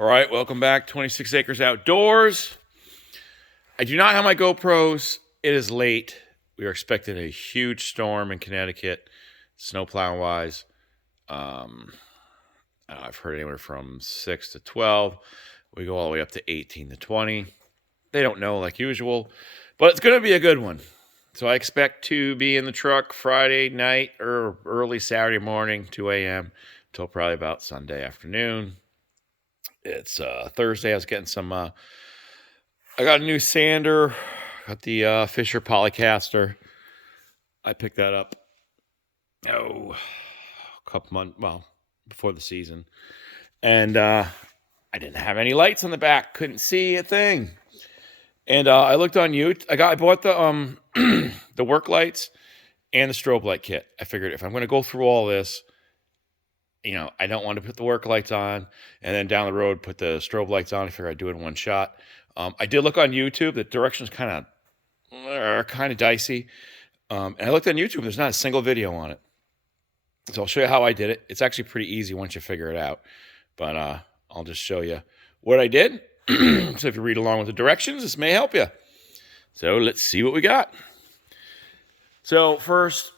All right, welcome back. 26 Acres Outdoors. I do not have my GoPros. It is late. We are expecting a huge storm in Connecticut, snowplow-wise. I've heard anywhere from 6 to 12. We go all the way up to 18 to 20. They don't know like usual, but it's going to be a good one. So I expect to be in the truck Friday night or early Saturday morning, 2 a.m., till probably about Sunday afternoon. It's Thursday. I was getting some. I got a new sander. Got the Fisher Polycaster. I picked that up. A couple months. Well, before the season, and I didn't have any lights on the back. Couldn't see a thing. And I looked on YouTube. I bought the the work lights and the strobe light kit. I figured if I'm going to go through all this, I don't want to put the work lights on and then down the road put the strobe lights on. I figured I'd do it in one shot. I did look on YouTube. The directions kind of dicey. And I looked on YouTube. There's not a single video on it. So I'll show you how I did it. It's actually pretty easy once you figure it out. But I'll just show you what I did. So if you read along with the directions, this may help you. So let's see what we got. So first,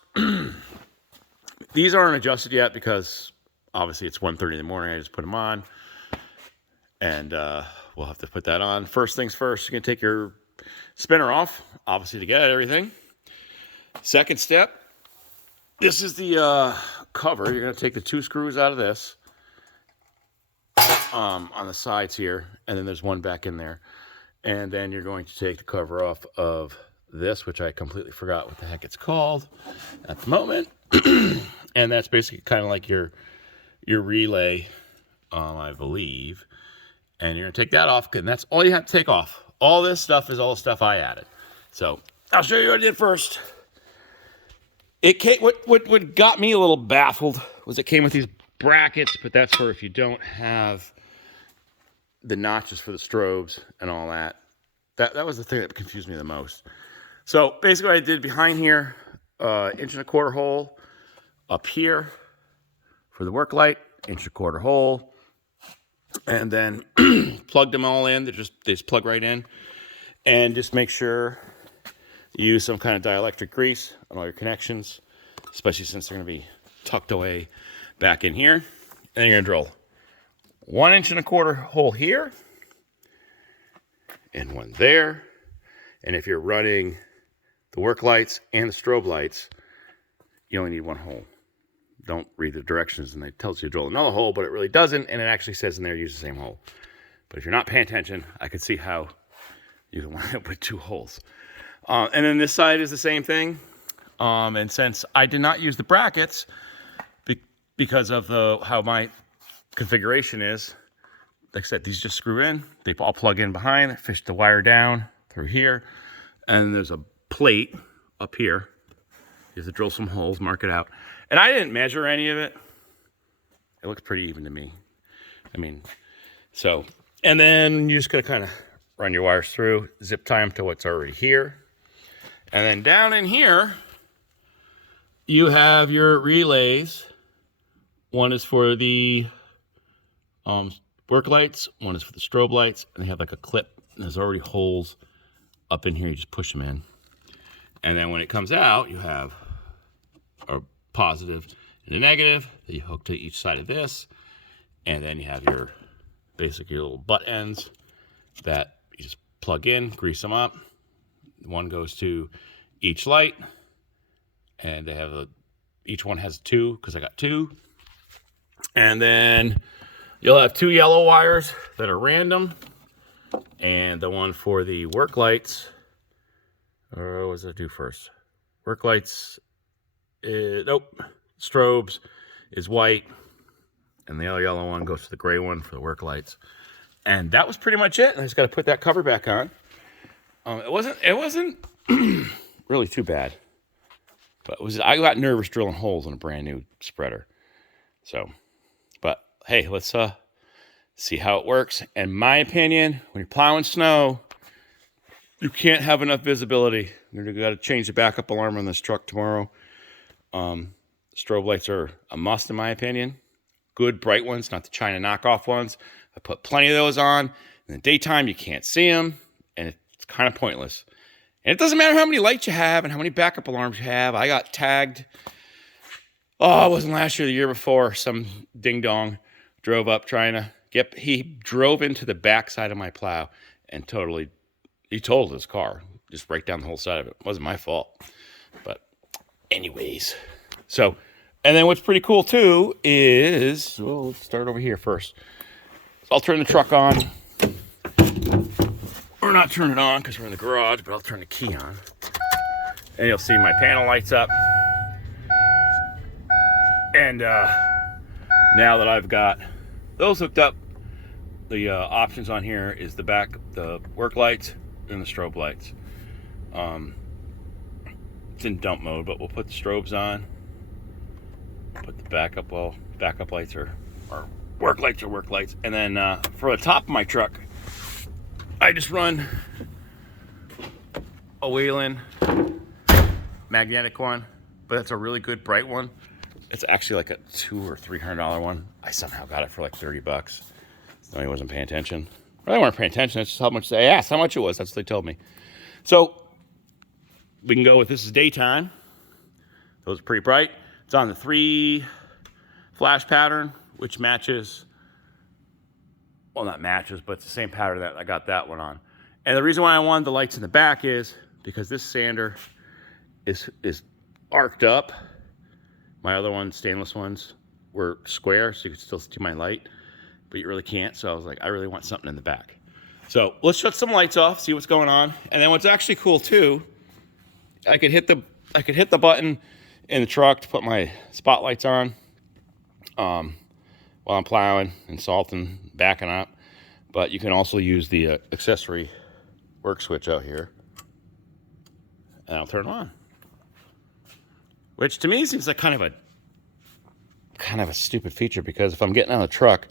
these aren't adjusted yet because obviously it's 1:30 in the morning. I just put them on. And we'll have to put that on. First things first, you're going to take your spinner off, obviously to get at everything. Second step, this is the cover. You're going to take the 2 screws out of this on the sides here. And then there's one back in there. And then you're going to take the cover off of this, which I completely forgot what the heck it's called at the moment. And that's basically kind of like your relay, I believe. And you're going to take that off, and that's all you have to take off. All this stuff is all the stuff I added. So I'll show you what I did first. It came, what got me a little baffled was it came with these brackets, but that's for if you don't have the notches for the strobes and all that. That was the thing that confused me the most. So basically what I did behind here, 1.25-inch hole up here for the work light, 1.25-inch hole, and then plug them all in. They just plug right in, and just make sure you use some kind of dielectric grease on all your connections, especially since they're going to be tucked away back in here. And you're going to drill 1.25-inch hole here and one there. And if you're running the work lights and the strobe lights, you only need one hole. Don't read the directions and it tells you to drill another hole, but it really doesn't. And it actually says in there, use the same hole. But if you're not paying attention, I could see how you can wind up with 2 holes. And then this side is the same thing. And since I did not use the brackets because of how my configuration is, like I said, these just screw in. They all plug in behind, fish the wire down through here. And there's a plate up here. You have to drill some holes, mark it out. And I didn't measure any of it. It looks pretty even to me. And then you're just going to kind of run your wires through, zip tie them to what's already here. And then down in here, you have your relays. One is for the work lights, one is for the strobe lights, and they have like a clip. There's already holes up in here. You just push them in. And then when it comes out, you have a positive and a negative that you hook to each side of this. And then you have your little butt ends that you just plug in, grease them up. One goes to each light, and they have each one has 2 because I got 2. And then you'll have 2 yellow wires that are random, and the one for the work lights. Or what does it do first? Work lights, strobes is white, and the other yellow one goes to the gray one for the work lights. And that was pretty much it. I just got to put that cover back on. It wasn't really too bad, but I got nervous drilling holes in a brand new spreader. So, but hey, let's see how it works. In my opinion, when you're plowing snow, you can't have enough visibility. You've got to change the backup alarm on this truck tomorrow. Strobe lights are a must in my opinion. good bright ones, not the China knockoff ones. I put plenty of those on. In the daytime, you can't see them, and it's kind of pointless. And it doesn't matter how many lights you have and how many backup alarms you have. I got tagged. Oh, it wasn't last year, the year before. Some ding-dong drove up trying to get... He drove into the backside of my plow and totally... He totaled his car. Just break down the whole side of it. It wasn't my fault. But anyways. So, and then what's pretty cool, too, is... Well, let's start over here first. So I'll turn the truck on. Or not turn it on because we're in the garage, but I'll turn the key on. And you'll see my panel lights up. And now that I've got those hooked up, the options on here is the work lights and the strobe lights. It's in dump mode, but we'll put the strobes on. Put the backup lights or work lights. And then for the top of my truck, I just run a Whelen magnetic one, but it's a really good bright one. It's actually like a $200 or $300 one. I somehow got it for like $30. I wasn't paying attention. Well, I weren't paying attention. That's just how much they asked, how much it was. That's what they told me. So we can go with this is daytime. Those are pretty bright. It's on the 3 flash pattern, which matches. Well, not matches, but it's the same pattern that I got that one on. And the reason why I wanted the lights in the back is because this sander is arced up. My other ones, stainless ones, were square, so you could still see my light, but you really can't. So I was like, I really want something in the back. So let's shut some lights off, see what's going on. And then what's actually cool too, I could hit the button in the truck to put my spotlights on. While I'm plowing and salting, backing up. But you can also use the accessory work switch out here. And I'll turn it on. Which to me seems like kind of a stupid feature, because if I'm getting out of the truck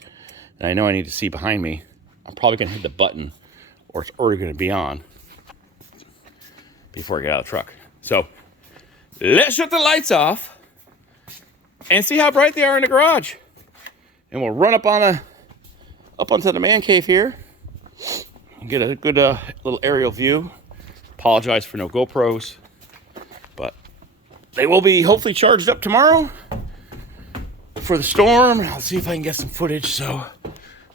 and I know I need to see behind me, I'm probably going to hit the button, or it's already going to be on before I get out of the truck. So let's shut the lights off and see how bright they are in the garage. And we'll run up onto the man cave here and get a good little aerial view. Apologize for no GoPros, but they will be hopefully charged up tomorrow for the storm. I'll see if I can get some footage. So, all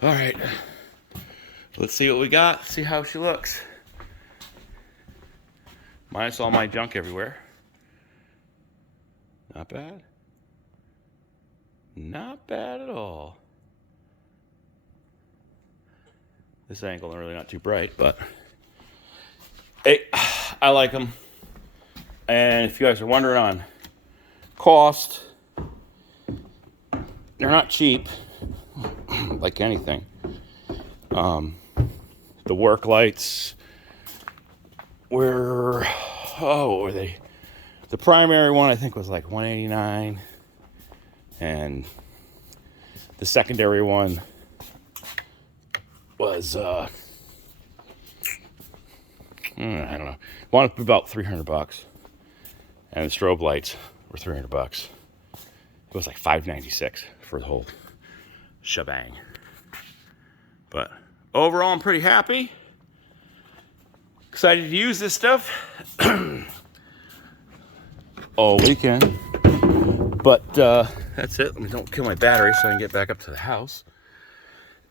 right, let's see what we got. See how she looks. Minus all my junk everywhere. Not bad. Not bad at all. This angle is really not too bright, but hey, I like them. And if you guys are wondering on cost, they're not cheap, like anything. The work lights were, what were they? The primary one I think was like $189. And the secondary one was, I don't know, wanted to be about $300. And the strobe lights were $300. It was like $596 for the whole shebang. But overall, I'm pretty happy. Excited to use this stuff all weekend. But that's it. Let me don't kill my battery so I can get back up to the house.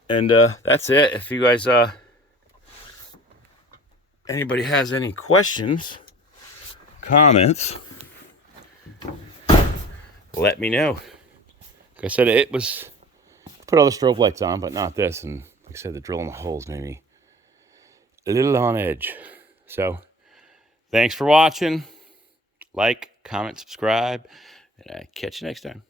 And that's it. If you guys, anybody has any questions, comments, let me know. Like I said, it was, put all the strobe lights on, but not this. And like I said, the drilling the holes made me a little on edge. So thanks for watching. Like, comment, subscribe. And I catch you next time.